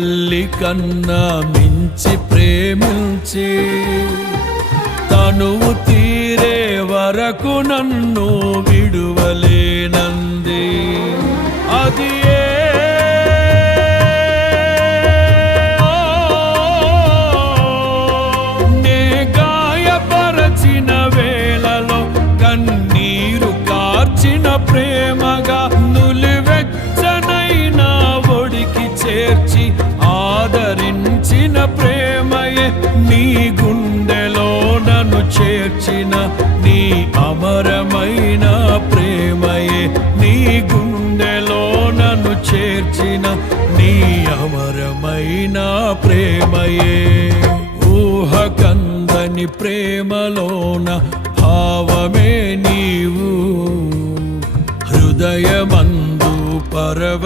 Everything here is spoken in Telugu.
తల్లి కన్నా మించి ప్రేమించి తనువు తీరే వరకు నన్ను విడువలేనంది. అది నే గాయపరచిన వేళలో కన్నీరు కార్చిన ప్రేమగా నులివెచ్చనైనా ఒడికి చేర్చి ఆదరించిన ప్రేమయే నీ గుండెలో నన్ను చేర్చిన నీ అమరమైన ప్రేమయే నీ గుండెలో నన్ను చేర్చిన నీ అమరమైన ప్రేమయే. ఊహకందని ప్రేమలోన భావమే నీవు హృదయమందు పరవ